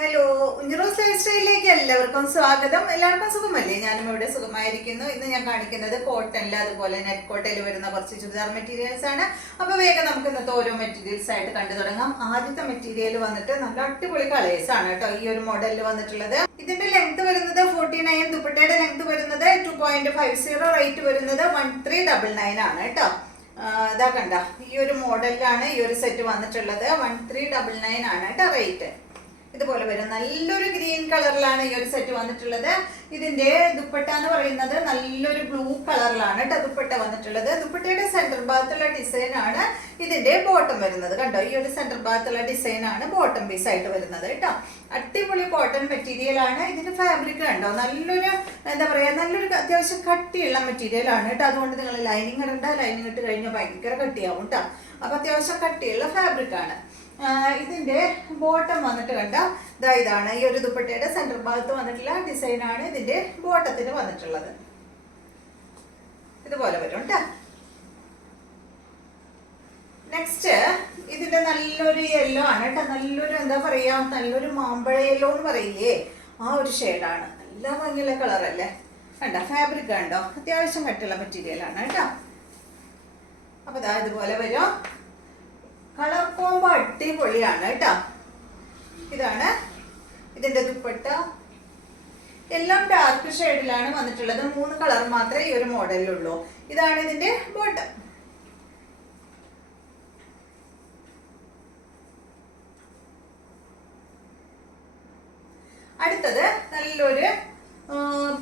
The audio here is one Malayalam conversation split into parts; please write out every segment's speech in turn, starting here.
ഹലോ, ഉഞ്ഞറോസ് ലൈഫ് സ്റ്റൈലിലേക്ക് എല്ലാവർക്കും സ്വാഗതം. എല്ലാവർക്കും സുഖമല്ലേ? ഞാനും ഇവിടെ സുഖമായിരിക്കുന്നു. ഇന്ന് ഞാൻ കാണിക്കുന്നത് കോട്ടണിൽ അതുപോലെ നെറ്റ് കോട്ടയിൽ വരുന്ന കുറച്ച് ചുരിദാർ മെറ്റീരിയൽസ് ആണ്. അപ്പോൾ വേഗം നമുക്ക് ഇന്നത്തെ ഓരോ മെറ്റീരിയൽസ് ആയിട്ട് കണ്ടു തുടങ്ങാം. ആദ്യത്തെ മെറ്റീരിയൽ വന്നിട്ട് നല്ല അടിപൊളി കളേഴ്സ് ആണ് കേട്ടോ ഈ ഒരു മോഡലിൽ വന്നിട്ടുള്ളത്. ഇതിന്റെ ലെങ്ത് വരുന്നത് 49, ദുപ്പട്ടയുടെ ലെങ്ത് വരുന്നത് 2.50, റേറ്റ് വരുന്നത് 1399 ആണ് കേട്ടോ. ഇതാ കണ്ട ഈ ഒരു മോഡലിലാണ് ഈ ഒരു സെറ്റ് വന്നിട്ടുള്ളത്. 1399 ആണ് കേട്ടോ റേറ്റ്. ഇതുപോലെ വരും. നല്ലൊരു ഗ്രീൻ കളറിലാണ് ഈ ഒരു സെറ്റ് വന്നിട്ടുള്ളത്. ഇതിന്റെ ദുപ്പട്ട എന്ന് പറയുന്നത് നല്ലൊരു ബ്ലൂ കളറിലാണ് കേട്ടോ ദുപ്പട്ട വന്നിട്ടുള്ളത്. ദുപ്പട്ടയുടെ സെന്റർ ഭാഗത്തുള്ള ഡിസൈൻ ആണ് ഇതിന്റെ ബോട്ടം വരുന്നത്. കണ്ടോ, ഈ ഒരു സെന്റർ ഭാഗത്തുള്ള ഡിസൈൻ ആണ് ബോട്ടം പീസ് ആയിട്ട് വരുന്നത് കേട്ടോ. അടിപൊളി കോട്ടൺ മെറ്റീരിയൽ ആണ്. ഇതിന്റെ ഫാബ്രിക് കണ്ടോ, നല്ലൊരു എന്താ പറയാ, നല്ലൊരു അത്യാവശ്യം കട്ടിയുള്ള മെറ്റീരിയൽ ആണ് കേട്ടോ. അതുകൊണ്ട് നിങ്ങൾ ലൈനിങ് ഇടണ്ട. ലൈനിങ് ഇട്ട് കഴിഞ്ഞാൽ ഭയങ്കര കട്ടിയാവും കേട്ടോ. അപ്പൊ അത്യാവശ്യം കട്ടിയുള്ള ഫാബ്രിക് ആണ്. ഇതിന്റെ ബോട്ടം വന്നിട്ട് കണ്ട ഇതാണ് ഈ ഒരു ദുപ്പട്ടയുടെ സെന്റർ ഭാഗത്ത് വന്നിട്ടുള്ള ഡിസൈൻ ആണ് ഇതിന്റെ ബോട്ടത്തിന് വന്നിട്ടുള്ളത്. ഇതുപോലെ വരും കേട്ടോ. നെക്സ്റ്റ് ഇതിന്റെ നല്ലൊരു യെല്ലോ ആണ് കേട്ടോ. നല്ലൊരു എന്താ പറയാ, നല്ലൊരു മാമ്പഴ യെല്ലോ എന്ന് പറയില്ലേ, ആ ഒരു ഷെയ്ഡാണ്. നല്ല ഭംഗിയുള്ള കളറല്ലേ. കണ്ടോ, ഫാബ്രിക് കണ്ടോ, അത്യാവശ്യം കട്ടുള്ള മെറ്റീരിയൽ ആണ് കേട്ടോ. അപ്പൊ ഇതാ ഇതുപോലെ വരും. കളർ കോംബോ അടിപൊളിയാണ് കേട്ടോ. ഇതാണ് ഇതിന്റെ ദുപ്പട്ട. എല്ലാം ഡാർക്ക് ഷെയ്ഡിലാണ് വന്നിട്ടുള്ളത്. 3 കളർ മാത്രമേ ഈ ഒരു മോഡലിലുള്ളൂ. ഇതാണ് ഇതിന്റെ ബോട്ടം. അടുത്തത് നല്ലൊരു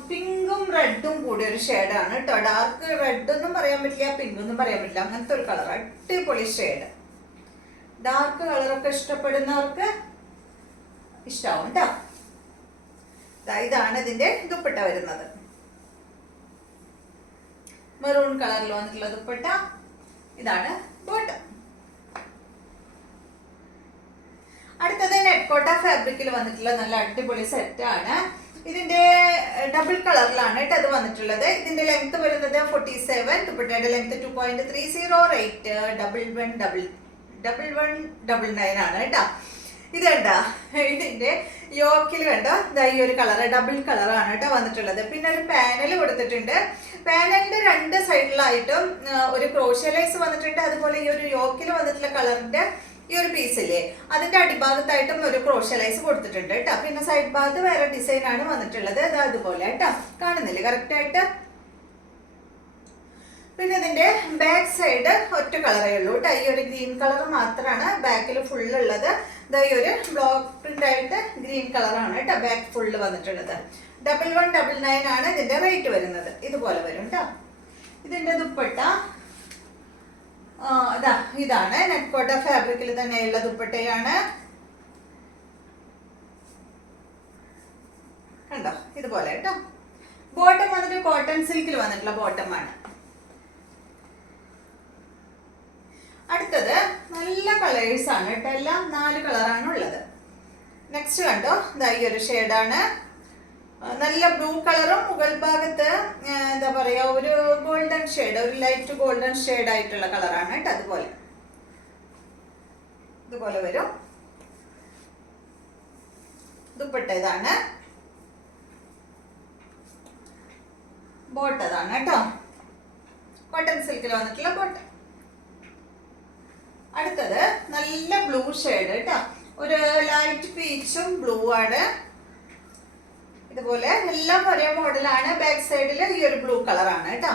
പിങ്കും റെഡും കൂടി ഒരു ഷെയ്ഡാണ് കേട്ടോ. ഡാർക്ക് റെഡ് ഒന്നും പറയാൻ പറ്റില്ല, പിങ്ക് ഒന്നും പറയാൻ പറ്റില്ല, അങ്ങനത്തെ ഒരു കളർ. അടിപൊളി ഷെയ്ഡ്. ഡാർക്ക് കളറൊക്കെ ഇഷ്ടപ്പെടുന്നവർക്ക് ഇഷ്ടാവും കേട്ടോ. ഇതാണ് ഇതിന്റെ ദുപ്പട്ട വരുന്നത്. മെറൂൺ കളറിൽ വന്നിട്ടുള്ള ദുപ്പട്ട. ഇതാണ് ബോട്ടം. അടുത്തത് നെറ്റ് കോട്ട ഫാബ്രിക്കിൽ വന്നിട്ടുള്ള നല്ല അടിപൊളി സെറ്റ് ആണ്. ഇതിന്റെ ഡബിൾ കളറിലാണ് കേട്ടോ ഇത് വന്നിട്ടുള്ളത്. ഇതിന്റെ ലെങ്ത് വരുന്നത് 47, ദുപ്പട്ടയുടെ ലെങ്ത് 2.30, റേറ്റ് 1199 ആണ് കേട്ടോ. ഇത് കണ്ട, ഇതിന്റെ യോക്കിൽ കണ്ട ഈ ഒരു കളർ ഡബിൾ കളറാണ് കേട്ടോ വന്നിട്ടുള്ളത്. പിന്നെ ഒരു പാനൽ കൊടുത്തിട്ടുണ്ട്. പാനലിന്റെ 2 സൈഡിലായിട്ടും ഒരു ക്രോഷ്യ ലൈസ് വന്നിട്ടുണ്ട്. അതുപോലെ ഈ ഒരു യോക്കിൽ വന്നിട്ടുള്ള കളറിന്റെ ഈ ഒരു പീസില്ലേ, അതിന്റെ അടിഭാഗത്തായിട്ടും ഒരു ക്രോഷ്യ ലൈസ് കൊടുത്തിട്ടുണ്ട് കേട്ടോ. പിന്നെ സൈഡ് ഭാഗത്ത് വേറെ ഡിസൈൻ ആണ് വന്നിട്ടുള്ളത്. അത് അതുപോലെ കേട്ടോ, കാണുന്നില്ലേ കറക്റ്റ് ആയിട്ട്. പിന്നെ ഇതിന്റെ ബാക്ക് സൈഡ് ഒറ്റ കളറേ ഉള്ളൂ കേട്ടോ. ഈ ഒരു ഗ്രീൻ കളർ മാത്രമാണ് ബാക്കിൽ ഫുൾ ഉള്ളത്. ഈ ഒരു ബ്ലോക്ക് പ്രിന്റ് ആയിട്ട് ഗ്രീൻ കളറാണ് കേട്ടോ ബാക്ക് ഫുള്ള് വന്നിട്ടുള്ളത്. 1199 ആണ് ഇതിന്റെ റേറ്റ് വരുന്നത്. ഇതുപോലെ വരും കേട്ടോ. ഇതിന്റെ ദുപ്പട്ട ഇതാണ് നെറ്റ് കോട്ട ഫാബ്രിക്കിൽ തന്നെയുള്ള ദുപ്പട്ടയാണ്. കണ്ടോ, ഇതുപോലെ കേട്ടോ. ബോട്ടം വന്നിട്ട് കോട്ടൺ സിൽക്കിൽ വന്നിട്ടുള്ള ബോട്ടമാണ്. അടുത്തത് നല്ല കളേഴ്സ് ആണ് കേട്ടോ. എല്ലാം 4 കളറാണ് ഉള്ളത്. നെക്സ്റ്റ് കണ്ടോ, ഈ ഒരു ഷെയ്ഡാണ്. നല്ല ബ്ലൂ കളറും മുകൾ ഭാഗത്ത് എന്താ പറയാ ഒരു ഗോൾഡൻ ഷെയ്ഡ്, ഒരു ലൈറ്റ് ഗോൾഡൻ ഷെയ്ഡ് ആയിട്ടുള്ള കളറാണ് കേട്ടോ. ഇതുപോലെ വരും. ദുപ്പട്ട ഇതാണ്. ബോട്ടതാണ് കേട്ടോ. കോട്ടൺ സിൽക്കിൽ വന്നിട്ടുള്ള ബോട്ട. അടുത്തത് നല്ല ബ്ലൂ ഷെയ്ഡ് കേട്ടോ. ഒരു ലൈറ്റ് പീച്ചും ബ്ലൂ ആണ്. ഇതുപോലെ എല്ലാം ഒരേ മോഡലാണ്. ബാക്ക് സൈഡിൽ ഈ ഒരു ബ്ലൂ കളറാണ് കേട്ടോ.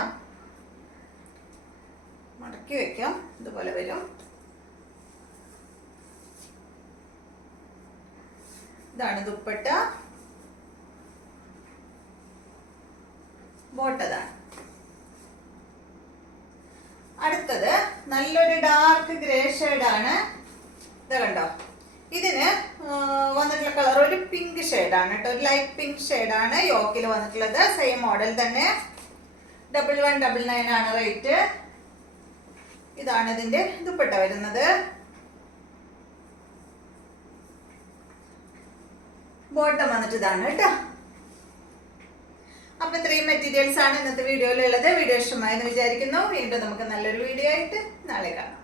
മടക്കി വെക്കാം. ഇതുപോലെ വരും. ഇതാണ് ദുപ്പട്ട. ബോട്ടതാണ്. അടുത്തത് നല്ലൊരു ഡാർക്ക് ഗ്രേ ഷെയ്ഡാണ്. ഇത് കണ്ടോ, ഇതിന് വന്നിട്ടുള്ള കളർ ഒരു പിങ്ക് ഷെയ്ഡാണ് കേട്ടോ. ഒരു ലൈറ്റ് പിങ്ക് ഷെയ്ഡാണ് യോക്കിൽ വന്നിട്ടുള്ളത്. സെയിം മോഡൽ തന്നെ. 1199 ആണ് റേറ്റ്. ഇതാണ് ഇതിന്റെ ദുപ്പട്ട വരുന്നത്. ബോട്ടം വന്നിട്ട് ഇതാണ് കേട്ടോ. അപ്പൊ ഇത്രയും മെറ്റീരിയൽസ് ആണ് ഇന്നത്തെ വീഡിയോയിലുള്ളത്. വീഡിയോ ഇഷ്ടമായെന്ന് വിചാരിക്കുന്നു. വീണ്ടും നമുക്ക് നല്ലൊരു വീഡിയോ ആയിട്ട് നാളെ കാണാം.